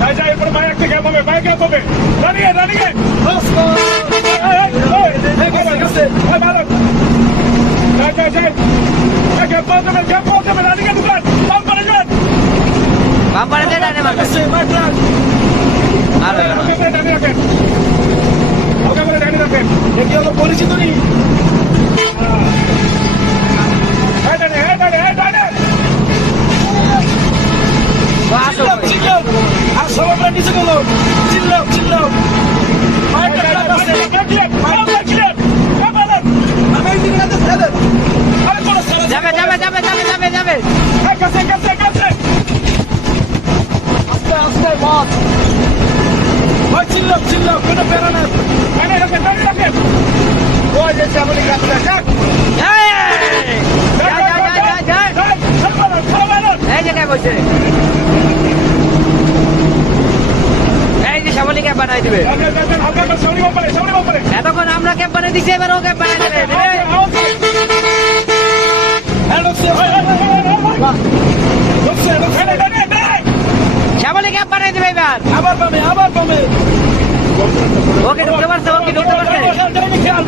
যাই যাই এরপরে বাইক থেকে হবে বাইক হবে দাঁড়িয়ে দাঁড়িয়ে বাম্পারে দে ডানে মার আরে পরিচিত নেই আসো আর সবাই নিচে গেল চিল্লাও চিল্লাও যাবে যাবে যাবে যাবে যাবে যাবে আস্তে আস্তে বস ভাই চিল্লাও চিল্লাও কোনো প্যারা না ওই যে চাবলি কাটতে যাক এই জায়গায় বসে এই যে সামনে ক্যাম্প বানাই দিবে এতক্ষণ আমরা ক্যাম্প বানাই দিচ্ছি এবার ও ক্যাম্প বানাই দেবে সামনে ক্যাম্প বানাই দেবে এবার আবার পাবে ওকে ঢুকতে পারছে ওকে ঢুকতে পারছে খেয়াল